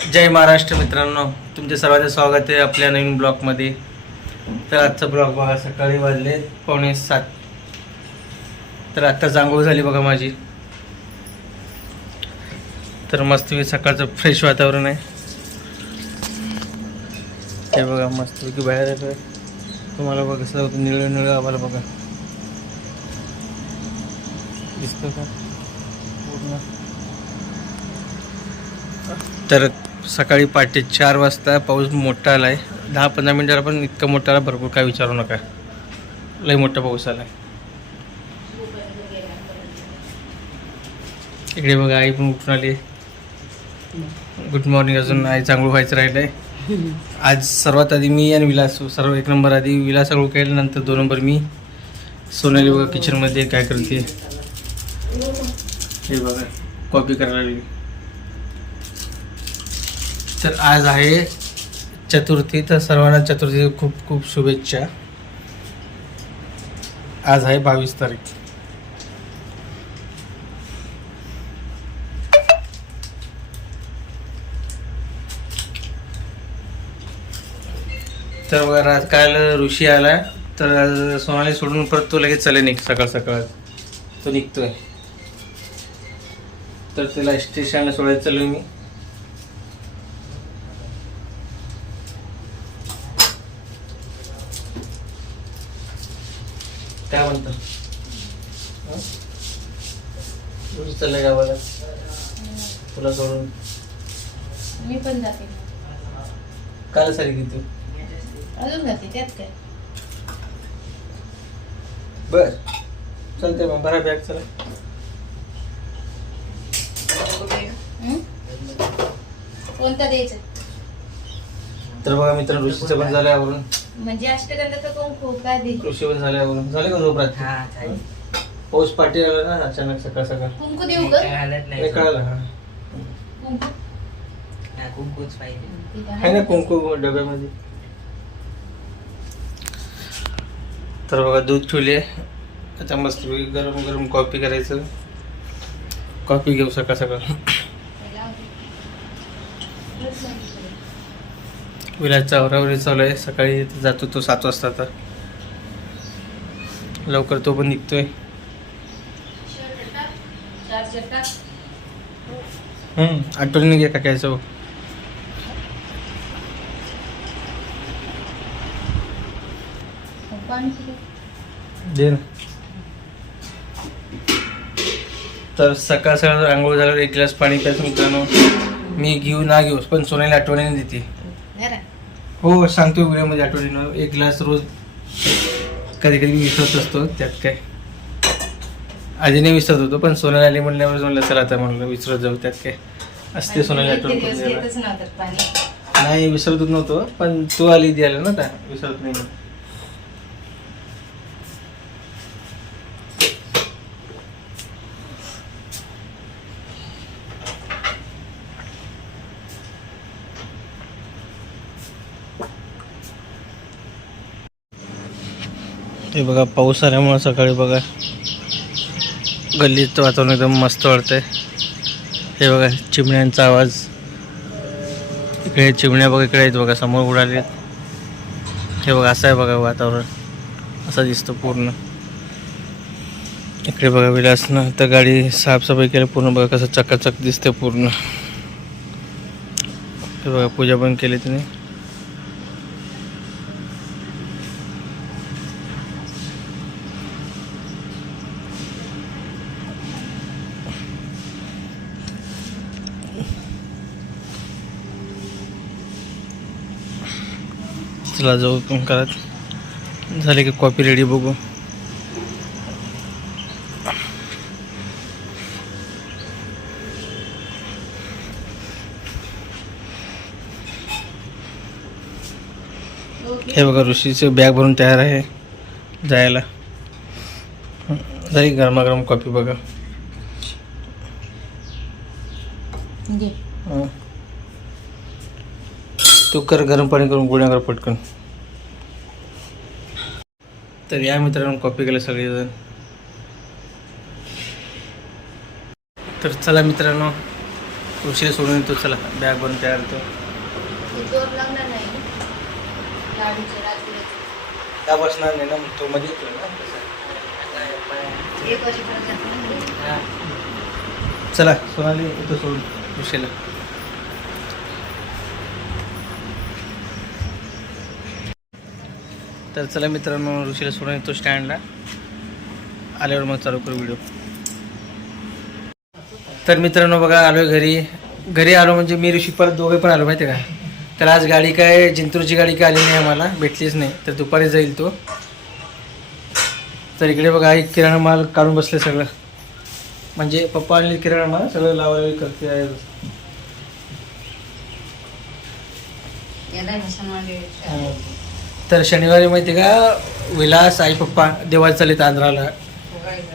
जय महाराष्ट्र मित्रांनो. तुमचे सर्वांचे स्वागत आहे आपल्या नवीन ब्लॉगमध्ये. तर आजचा ब्लॉग बघा सकाळी वाजले पावणे सात. तर आत्ताच आंघोळ झाली बघा माझी. तर मस्तपैकी सकाळचं फ्रेश वातावरण आहे. ते बघा मस्तपैकी बाहेर आहे तुम्हाला बघा कसं होतं निळं निळं आम्हाला बघा. दिसतं का? पूर्ण. तर सकाळी पहाटे चार वाजता पाऊस मोठा आला आहे दहा पंधरा मिनिटाला पण इतका मोठा आला भरपूर काय विचारू नका. लई मोठा पाऊस आला आहे इकडे बघा आई पण उठून आली. गुड मॉर्निंग अजून आई चांगलं व्हायचं राहिलं आहे आज सर्वात आधी मी आणि विलास सर्व एक नंबर आधी. विलास आंघोळ केलं नंतर दोन नंबर मी. सोनाली बघा किचनमध्ये काय करते. हे बघा कॉपी करायला लागली. तर आज आहे चतुर्थी. तर सर्वांना चतुर्थी खूप खूप शुभेच्छा. आज आहे बावीस तारीख. तर बघा आज काल ऋषी आला. तर सोनाली सोडून परत तो लगेच चले निघ सकाळ सकाळ. तो निघतोय. तर त्याला स्टेशनला सोडायला चालू मी. काय म्हणतो? चाललंय गावाला? तुला सोडून? मी पण जाते. काल सारी किती अजून जाते त्यात काय? बर. चालते मग बरा बॅग चला? कोणता द्यायचा? तर बघा मित्र ऋषीचं पण झालं आवरून. म्हणजे अष्टगंधाचा कुंकू काय दे कृषी पण झालं पाऊस पाठी आला ना अचानक सकाळ सकाळ. कुंकू देऊ ग. नाही कळालं हा. कुंकू? कुंकूच पाहिजे. आहे ना कुंकू डब्यामध्ये? तर बघा दूध ठेवले. आता मस्त गरम गरम कॉफी करायचं. कॉफी घेऊ सकाळ सकाळ. विलासचा आवरावरी चालू आहे. सकाळी जातो तो सात वाजता तर लवकर तो पण निघतोय. चार आठवणीने घे का कायचं दे ना. तर सकाळ सकाळ आंघोळ झाल्यावर एक ग्लास पाणी प्यायचं मित्रांनो. मी घेऊ ना घेऊ पण सोन्याला आठवणीने देते. हो सांगतो व्हिडिओमध्ये आठवणीनं. एक ग्लास रोज कधी कधी विसरत असतो त्यात काय? आधी नाही विसरत होतो पण सोन्याला आली म्हणल्यावर म्हणलं चला आता म्हणलं विसरत जाऊ त्यात काय? असते सोन्याला इतके आठवण करून द्यायला. नाही विसरतच नव्हतो पण तू आली द्यायला ना त्या विसरत नाही. हे बघा पाऊस आल्यामुळं सकाळी बघा गल्लीचं वातावरण एकदम मस्त वाटतंय. हे बघा चिमण्यांचा आवाज. इकडे चिमण्या बघा इकडे आहेत बघा समोर उडाले हे बघा असं आहे बघा वातावरण. असं दिसतं पूर्ण. इकडे बघा विलासनं तर गाडी साफसफाई केली पूर्ण बघा कसं चकाचक दिसते पूर्ण. हे बघा पूजा पण केली तिने. चला जाऊ पण करत झाले की कॉपी रेडी बघू. हे बघा ऋषीचे बॅग भरून तयार आहे. जायला. झाली गरमागरम कॉफी बघा. हं. तो कर गरम पाणी करून गुण्या कर पटकन. तर या मित्रांनो कॉपी केलं सगळेजण. तर चला मित्रांनो उशीर सोडून येतो चला बॅग बनून तयार होतो. जोर का बसणार नाही ना? मग तो मध्ये येतो ना. चला सोनाली येतो सोडून. उशीला तर चला मित्रांनो ऋषीला सोडून येतो स्टँडला. आल्यावर मग चालू करू व्हिडिओ तर मित्रांनो बघा आलो घरी. घरी आलो म्हणजे मी ऋषी परत दोघे पण आलो माहिती का? तर आज गाडी काय जिंतूरची गाडी काय आली नाही आम्हाला भेटलीच नाही. तर दुपारी जाईल तो. तर इकडे बघा एक किराणा माल काढून बसले सगळं. म्हणजे पप्पा आणले किराणा माल सगळं लावायला करते आहे. तर शनिवारी माहिती आहे का विलास आई पप्पा देवाला चाललेत आंध्राला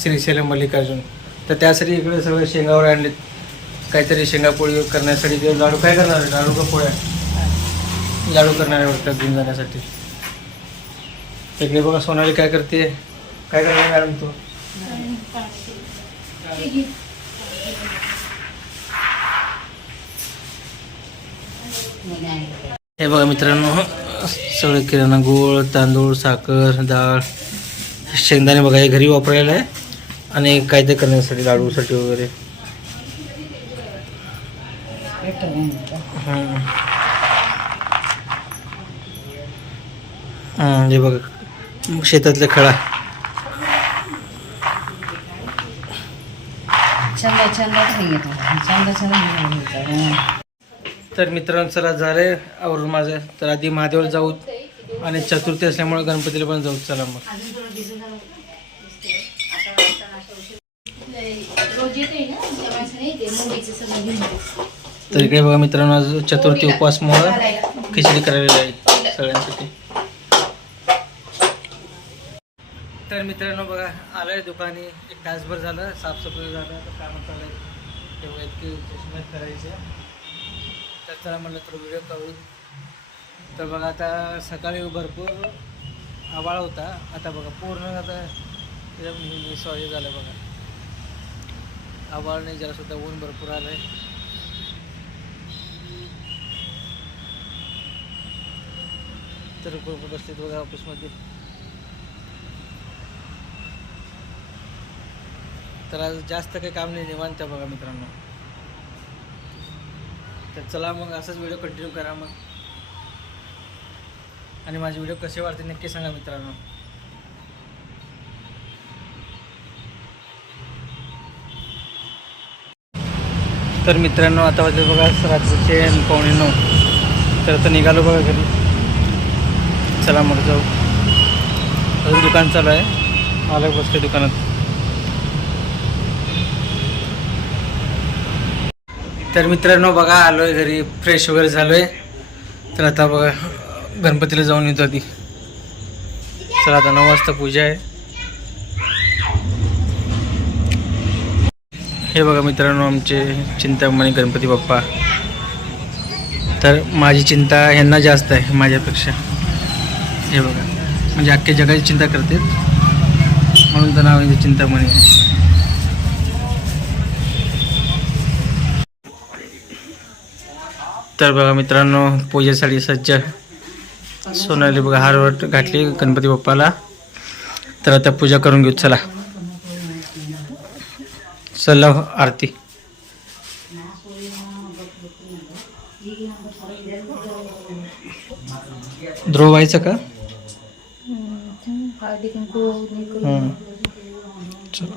श्रीशैलम मल्लिकार्जुन. तर त्यासाठी इकडे सगळे शेंगावर आणलेत. काहीतरी शेंगापोळी करण्यासाठी ते लाडू काय करणार लाडू का पोळ्या? लाडू करणार वाटतात घेऊन जाण्यासाठी. इकडे बघा सोनाली काय करते? काय करणार मॅडम तू? हे बघा मित्रांनो सगळं किराणा गोळ तांदूळ साखर डाळ शेंगदाणे बघा हे घरी वापरायला आहे. आणि काय ते करण्यासाठी लाडूसाठी वगैरे. हे. बघा शेतातले खळा. छंद छंद तर मित्रांनो चला झालंय आवरून माझं. तर आधी महादेवाला जाऊ आणि चतुर्थी असल्यामुळे गणपतीला पण जाऊ. चला मग. तर इकडे बघा मित्रांनो आज चतुर्थी उपवासमुळं खिचडी करायला आहे सगळ्यांसाठी. तर मित्रांनो बघा आलोय दुकानी. एक तासभर झालं साफसफाई झालं. तर काम चालू आहे ते इतके चष्मे करायचे. तर चला म्हटलं तर व्हिडिओ करू तर बघा आता सकाळी भरपूर आवाळ होता. आता बघा पूर्ण आता एकदम सॉरी झालं बघा. आवाळ नाही जरा सुद्धा ऊन भरपूर आलं आहे तर खूप बसलेत बघा ऑफिसमध्ये. तर आज जास्त काही काम नाही निवांत बघा मित्रांनो. तर चला मग असंच व्हिडिओ कंटिन्यू करा मग. आणि माझे व्हिडिओ कसे वाढते नक्की सांगा मित्रांनो. तर मित्रांनो आता वाजले बघा रात्रीचे पावणे नऊ. तर आता निघालो बघा घरी. चला मग जाऊ. अजून दुकान चालू आहे. आलं बसते दुकानात. तर मित्रांनो बघा आलो आहे घरी फ्रेश वगैरे झालो आहे तर आता बघा गणपतीला जाऊन येतो आधी. तर आता नऊ वाजता पूजा आहे. हे बघा मित्रांनो आमचे चिंतामणी गणपती बाप्पा. तर माझी चिंता ह्यांना जास्त आहे माझ्यापेक्षा. हे बघा. म्हणजे अख्ख्या जगाची चिंता करते म्हणून तर नाव आहे तर बघा मित्रांनो पूजेसाठी सज्ज सोनाली बघा हार घातली गणपती बाप्पाला. तर आता पूजा करून घेऊ चला. चला आरती. ध्रुव व्हायचं का? चला.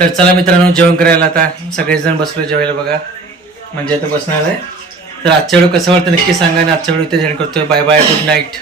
तर चला मित्रांनो जेवण करायला आता सगळेजण बसलो जेवायला बघा. म्हणजे आता बसणार आहे. तर आजच्या वेळी कसं वाटतं नक्की सांगा आणि आजच्या वेळी इथे जेवण करतोय. Bye bye good night